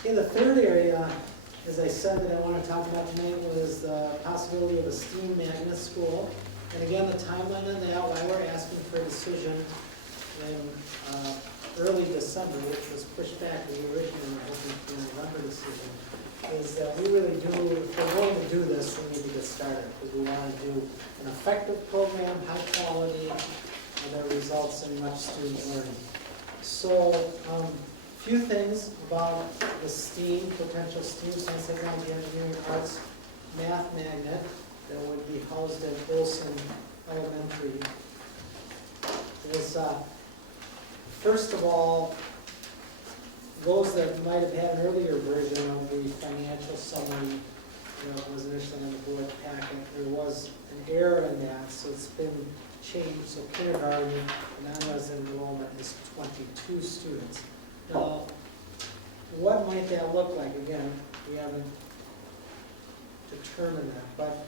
Okay, the third area, as I said, that I want to talk about tonight was the possibility of a STEAM magnet school. And again, the timeline on that, why we're asking for a decision in early December, which was pushed back, we originally were hoping for a November decision, is that we really do, if we're going to do this, we need to get started, because we want to do an effective program, high quality, and that results in much student learning. So, few things about the STEAM, potential STEAM, science, technology, engineering, arts, math magnet that would be housed at Wilson Elementary is, first of all, those that might have had an earlier version of the financial summary that was initially in the board packet, there was an error in that, so it's been changed. So kindergarten, non-resident enrollment is 22 students. Now, what might that look like? Again, we haven't determined that, but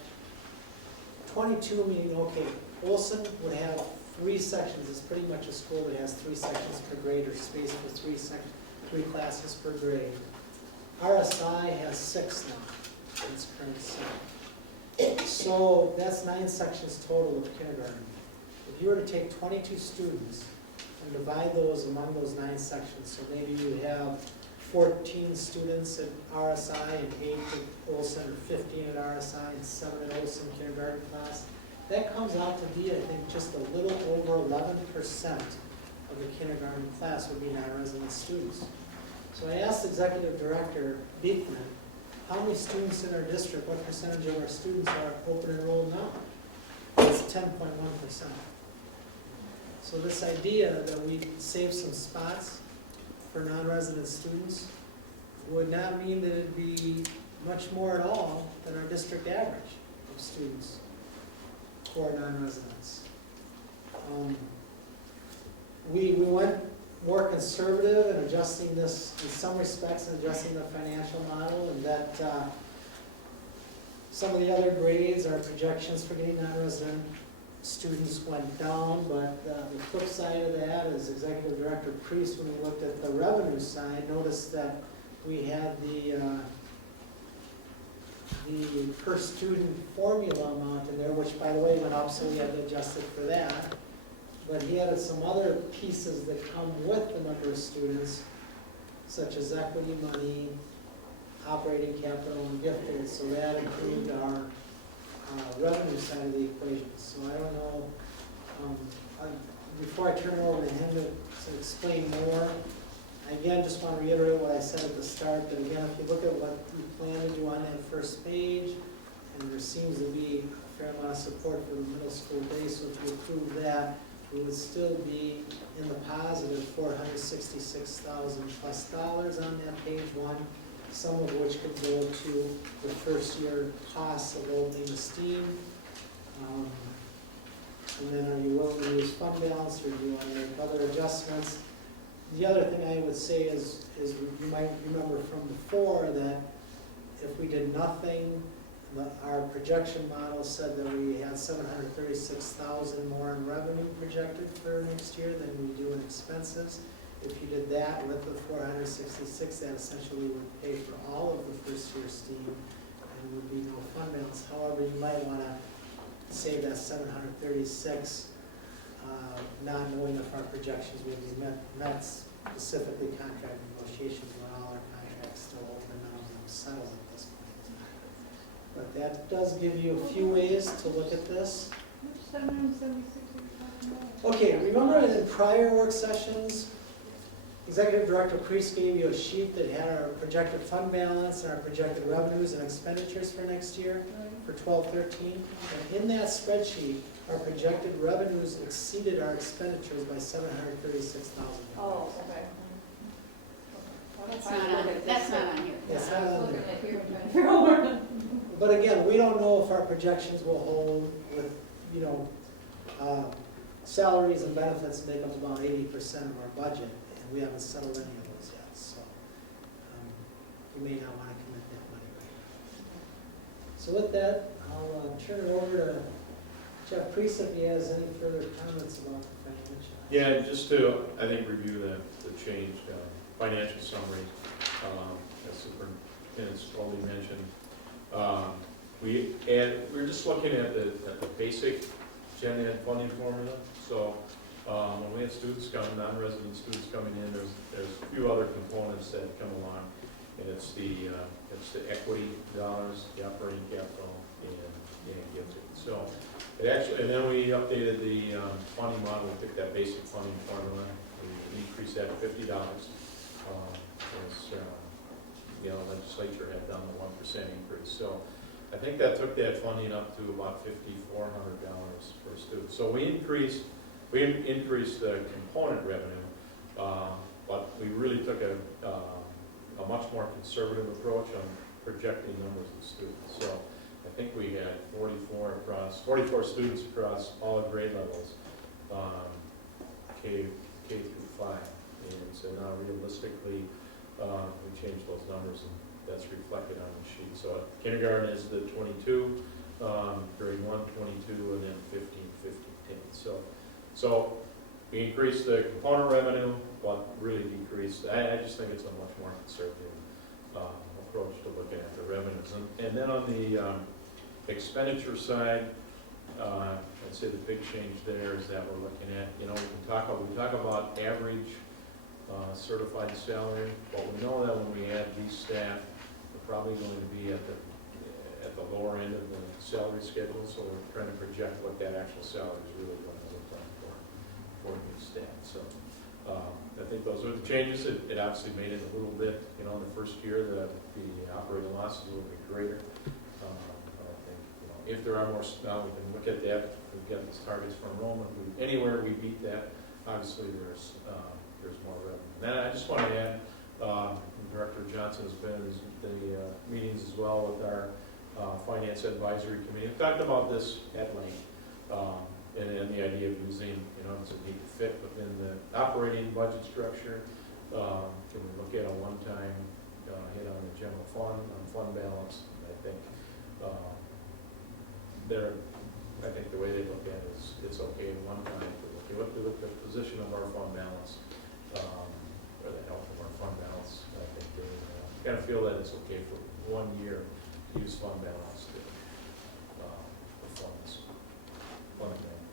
22 meaning, okay, Olson would have 3 sections. It's pretty much a school that has 3 sections per grade, or space for 3 classes per grade. RSI has 6 now, in its current 7. So that's 9 sections total of kindergarten. If you were to take 22 students and divide those among those 9 sections, so maybe you have 14 students at RSI and 8 at Olson, or 15 at RSI and 7 at Olson kindergarten class, that comes out to be, I think, just a little over 11% of the kindergarten class would be non-resident students. So I asked Executive Director Beekman, how many students in our district, what percentage of our students are open enrolled now? It's 10.1%. So this idea that we save some spots for non-resident students would not mean that it'd be much more at all than our district average of students for non-residents. We went more conservative in adjusting this, in some respects, in adjusting the financial model, and that some of the other grades, our projections for getting non-resident students went down, but the flip side of that is Executive Director Priest, when we looked at the revenue side, noticed that we had the per student formula amount in there, which by the way went up, so we had to adjust it for that. But he added some other pieces that come with the number of students, such as equity money, operating capital, and gifted. So that improved our revenue side of the equation. So I don't know, before I turn it over to him to explain more, I again just want to reiterate what I said at the start, that again, if you look at what we plan to do on that first page, and there seems to be a fair amount of support for the middle school day, so if you approve that, we would still be in the positive $466,000 plus on that page 1, some of which could go to the first year costs of opening the STEAM. And then are you willing to use fund balance, or do you want to make other adjustments? The other thing I would say is you might remember from before that if we did nothing, our projection model said that we had $736,000 more in revenue projected for next year than we do in expenses. If you did that with the 466, that essentially would pay for all of the first year STEAM, and would be no fund balance. However, you might want to save that 736, not knowing if our projections will be met, specifically contract negotiations when all our contracts still open and none of them settled at this point in time. But that does give you a few ways to look at this. Which 776 are you talking about? Okay, remember in prior work sessions, Executive Director Priest gave you a sheet that had our projected fund balance and our projected revenues and expenditures for next year for 12-13. And in that spreadsheet, our projected revenues exceeded our expenditures by $736,000. Oh, okay. That's not on here. It's not on there. Here, I'm trying to figure out where. But again, we don't know if our projections will hold with, salaries and benefits make up about 80% of our budget, and we haven't settled any of those yet, so you may not want to commit that money right now. So with that, I'll turn it over to Jeff Priest if he has any further comments about the financial. Yeah, just to, I think, review the changed financial summary. as Superintendent Scully mentioned. We're just looking at the basic gen ed funding formula. So when we have students coming, non-resident students coming in, there's a few other components that come along, and it's the equity dollars, the operating capital, and gifted. So it actually, and then we updated the funding model. We took that basic funding formula, we increased that to $50. Legislature had done the 1% increase. So I think that took that funding up to about $5,400 per student. So we increased the component revenue, but we really took a much more conservative approach on projecting numbers of students. So I think we had 44 students across all grade levels, K through 5. And so now realistically, we changed those numbers, and that's reflected on the sheet. So kindergarten is the 22, grade 1, 22, and then 15, 15, 10. So we increased the component revenue, but really decreased. I just think it's a much more conservative approach to looking at the revenues. And then on the expenditure side, I'd say the big change there is that we're looking at, we talk about average certified salary, but we know that when we add these staff, we're probably going to be at the lower end of the salary schedule, so we're trying to project what that actual salary is really going to look like for new staff. So I think those are the changes. It obviously made it a little bit, in the first year, the operating loss is a little bit greater. But I think, if there are more, now we can look at that. We've got these targets for enrollment. Anywhere we beat that, obviously there's more revenue. And then I just want to add, Director Johnson has been in the meetings as well with our Finance Advisory Committee. We've talked about this at length, and the idea of using, does it need to fit within the operating budget structure? Can we look at a one-time hit on the general fund, on fund balance? And I think the way they look at it is it's okay at one time to look at the position of our fund balance, or the health of our fund balance. I think they kind of feel that it's okay for 1 year to use fund balance to funds.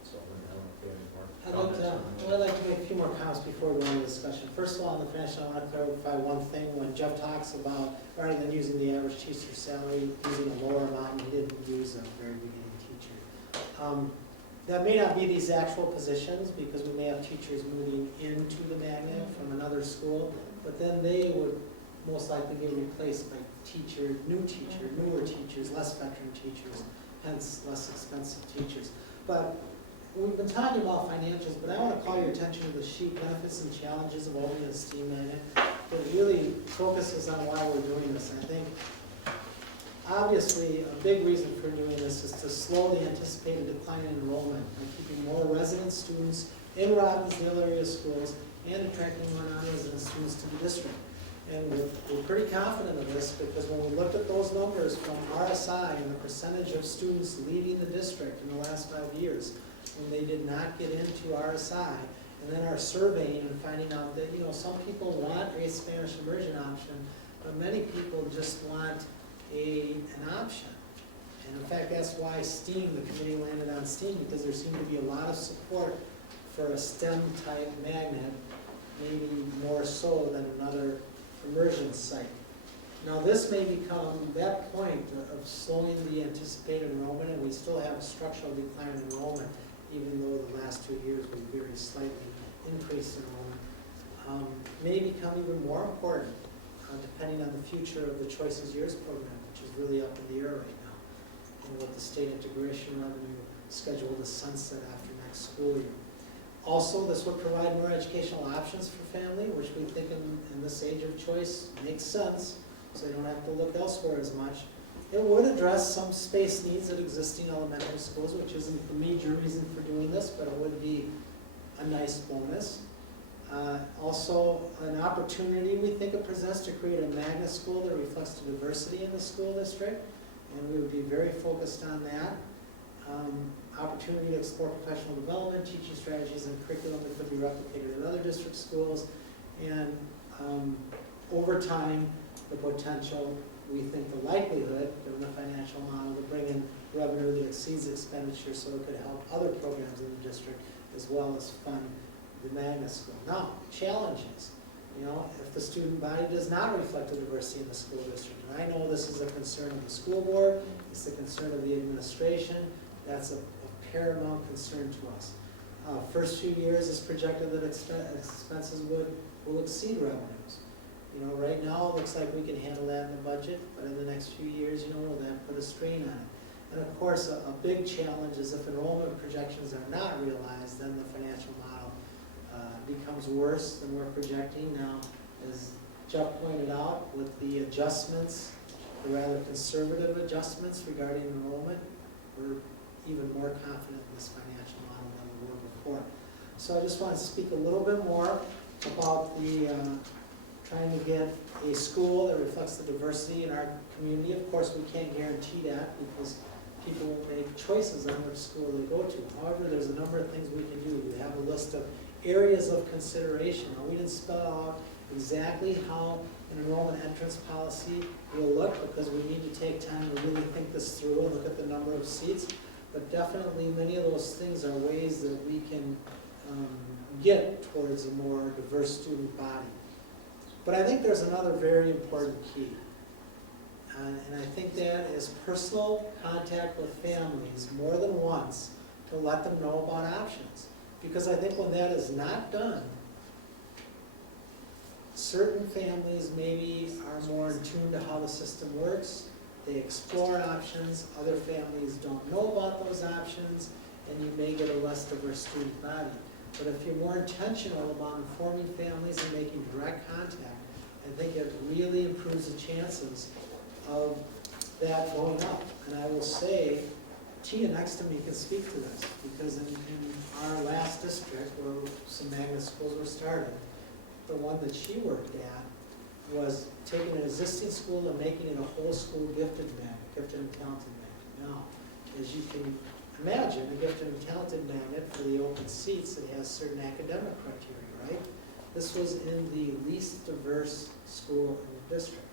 So I don't know if you have any more comments. I'd like to make a few more comments before we go on to discussion. First of all, on the financial, I want to clarify one thing. When Jeff talks about, rather than using the average teacher salary, using a lower amount, he didn't use a very beginning teacher. That may not be these actual positions, because we may have teachers moving into the magnet from another school, but then they would most likely be replaced by newer teachers, less veteran teachers, hence less expensive teachers. But we've been talking about financials, but I want to call your attention to the sheet, benefits and challenges of owning a STEAM magnet, that really focuses on why we're doing this. I think obviously, a big reason for doing this is to slow the anticipated decline in enrollment by keeping more resident students in Robbinsdale area schools and attracting more non-resident students to the district. And we're pretty confident of this, because when we looked at those numbers from RSI and the percentage of students leaving the district in the last 5 years, when they did not get into RSI, and then our surveying and finding out that, some people want a Spanish immersion option, but many people just want an option. And in fact, that's why STEAM, the committee landed on STEAM, because there seemed to be a lot of support for a STEM type magnet, maybe more so than another immersion site. Now this may become that point of slowing the anticipated enrollment, and we still have a structural decline in enrollment, even though the last 2 years we very slightly increased enrollment, may become even more important, depending on the future of the Choices Years program, which is really up in the air right now, and with the state integration revenue scheduled to sunset after next school year. Also, this would provide more educational options for family, which we think in this age of choice makes sense, so they don't have to look elsewhere as much. It would address some space needs at existing elementary schools, which isn't the major reason for doing this, but it would be a nice bonus. Also, an opportunity we think it presents to create a magnet school that reflects the diversity in the school district, and we would be very focused on that. Opportunity to explore professional development, teaching strategies and curriculum that could be replicated in other district schools, and over time, the potential, we think the likelihood, given the financial model, to bring in revenue that exceeds expenditure so it could help other programs in the district as well as fund the magnet school. Now, challenges. If the student body does not reflect the diversity in the school district, and I know this is a concern of the school board, it's a concern of the administration, that's a paramount concern to us. First few years, it's projected that expenses will exceed revenues. Right now, it looks like we can handle that in the budget, but in the next few years, will that put a strain on it? And of course, a big challenge is if enrollment projections are not realized, then the financial model becomes worse than we're projecting. Now, as Jeff pointed out, with the adjustments, the rather conservative adjustments regarding enrollment, we're even more confident in this financial model than we were before. So I just want to speak a little bit more about the trying to get a school that reflects the diversity in our community. Of course, we can't guarantee that because people will make choices on which school they go to. However, there's a number of things we can do. We have a list of areas of consideration. Now, we didn't spell out exactly how an enrollment entrance policy will look because we need to take time to really think this through and look at the number of seats. But definitely many of those things are ways that we can get towards a more diverse student body. But I think there's another very important key. And I think that is personal contact with families more than once to let them know about options. Because I think when that is not done, certain families maybe are more in tune to how the system works. They explore options. Other families don't know about those options, and you may get a less diverse student body. But if you're more intentional about informing families and making direct contact, I think it really improves the chances of that going up. And I will say, Tia next to me can speak to this, because in our last district, where some magnet schools were started, the one that she worked at was taking an existing school and making it a whole school gifted magnet, gifted and talented magnet. Now, as you can imagine, a gifted and talented magnet for the open seats, it has certain academic criteria, right? This was in the least diverse school in the district.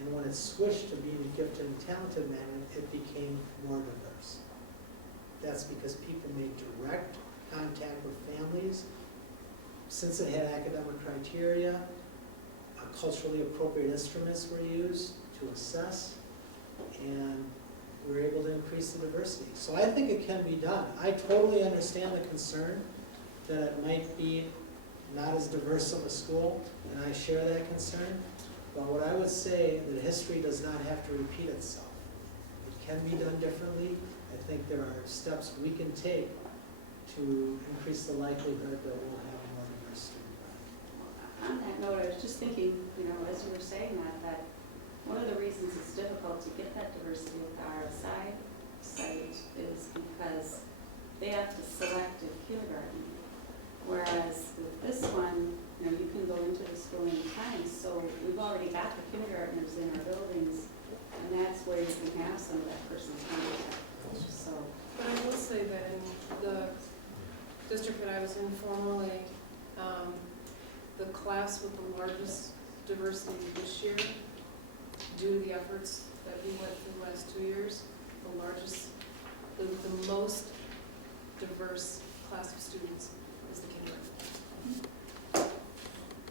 And when it switched to being a gifted and talented magnet, it became more diverse. That's because people made direct contact with families. Since it had academic criteria, culturally appropriate instruments were used to assess, and we were able to increase the diversity. So I think it can be done. I totally understand the concern that it might be not as diverse of a school, and I share that concern. But what I would say, that history does not have to repeat itself. It can be done differently. I think there are steps we can take to increase the likelihood that we'll have a more diverse student body. On that note, I was just thinking, as you were saying that one of the reasons it's difficult to get that diversity with the RSI site is because they have to select a kindergarten. Whereas with this one, you can go into the school anytime, so we've already got the kindergartners in our buildings, and that's where you can have some of that personal contact. So, But I will say that in the district that I was in formerly, the class with the largest diversity this year, due to the efforts that we went through the last 2 years, the most diverse class of students